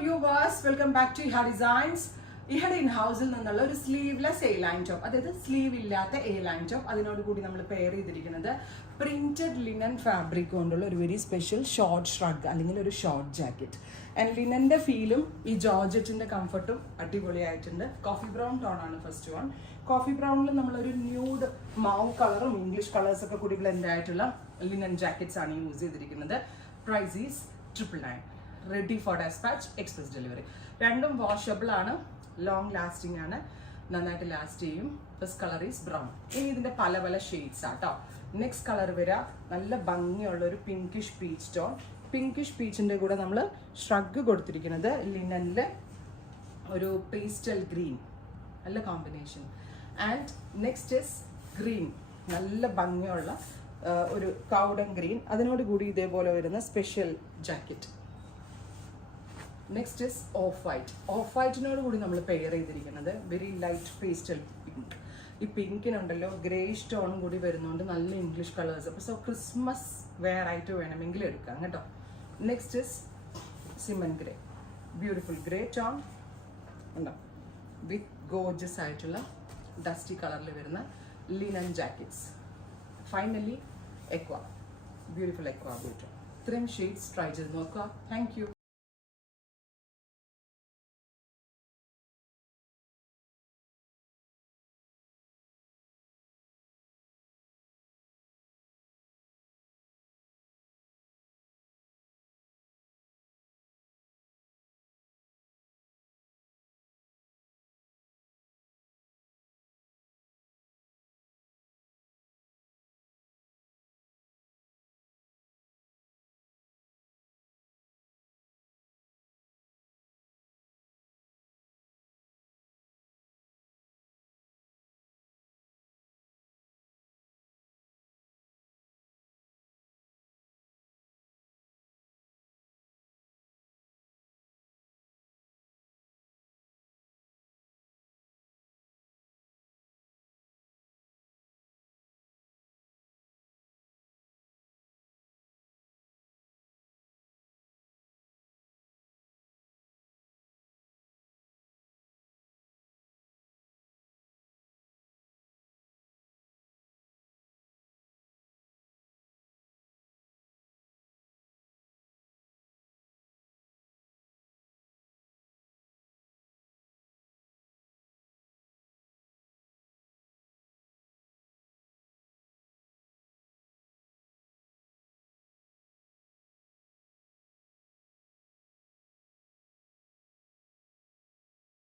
viewers, welcome back to Iha Designs. ഇഹയുടെ in ഹൗസിൽ നിന്നുള്ള ഒരു സ്ലീവ്ലെസ് എ ലൈൻ ടോപ്പ്, അതായത് സ്ലീവ് ഇല്ലാത്ത എ ലൈൻ ടോപ്പ്. അതിനോട് കൂടി നമ്മൾ പെയർ ചെയ്തിരിക്കുന്നത് പ്രിന്റഡ് ലിനൻ ഫാബ്രിക് കൊണ്ടുള്ള ഒരു വെരി സ്പെഷ്യൽ ഷോർട്ട് ഷ്രഗ് അല്ലെങ്കിൽ ഒരു ഷോർട്ട് ജാക്കറ്റ്. ആൻഡ് ലിനന്റെ ഫീലും ഈ ജോർജറ്റിന്റെ കംഫർട്ടും അടിപൊളിയായിട്ടുണ്ട്. കോഫി ബ്രൗൺ ടോൺ ആണ് ഫസ്റ്റ് വൺ. കോഫി ബ്രൗണിൽ നമ്മളൊരു ന്യൂഡ് മൗ കളറും ഇംഗ്ലീഷ് കളേഴ്സ് ഒക്കെ കൂടി ബ്ലെൻഡ് ആയിട്ടുള്ള ലിനൻ ജാക്കറ്റ്സ് ആണ് യൂസ് ചെയ്തിരിക്കുന്നത്. Price is 999. Ready for despatch, express delivery. രണ്ടും വാഷബിൾ ആണ്, ലോങ് ലാസ്റ്റിംഗ് ആണ്, നന്നായിട്ട് ലാസ്റ്റ് ചെയ്യും. First colour is brown. ഇനി ഇതിന്റെ പല പല ഷെയ്ഡ്സ് ആട്ടോ. നെക്സ്റ്റ് കളർ വരിക നല്ല ഭംഗിയുള്ള ഒരു പിങ്കിഷ് പീച്ച് ടോൺ. പിങ്കിഷ് പീച്ചിന്റെ കൂടെ നമ്മൾ ഷ്രഗ് കൊടുത്തിരിക്കുന്നത് ലിനനില് ഒരു പേസ്റ്റൽ ഗ്രീൻ, നല്ല കോമ്പിനേഷൻ. ആൻഡ് നെക്സ്റ്റ് ഇസ് ഗ്രീൻ, നല്ല ഭംഗിയുള്ള ഒരു കൗഡൻ ഗ്രീൻ, അതിനോട് കൂടി ഇതേപോലെ വരുന്ന special jacket. Next is off white. Off വൈറ്റിനോട് കൂടി നമ്മൾ പെയർ ചെയ്തിരിക്കുന്നത് വെരി ലൈറ്റ് പേസ്റ്റൽ പിങ്ക്. ഈ പിങ്കിനുണ്ടല്ലോ ഗ്രേഷ് ടോണും കൂടി വരുന്നതുകൊണ്ട് നല്ല ഇംഗ്ലീഷ് കളേഴ്സ്. അപ്പോൾ സോ ക്രിസ്മസ് വെയർ ആയിട്ട് വേണമെങ്കിൽ എടുക്കാം കേട്ടോ. Next is സിമൻ grey, beautiful grey tone ഉണ്ടോ, വിത്ത് ഗോർജസ് ആയിട്ടുള്ള ഡസ്റ്റി കളറിൽ വരുന്ന linen jackets. Finally aqua, beautiful aqua blue tone. ഇത്രയും ഷെയ്ഡ്സ് ട്രൈ ചെയ്ത് നോക്കുക. Thank you.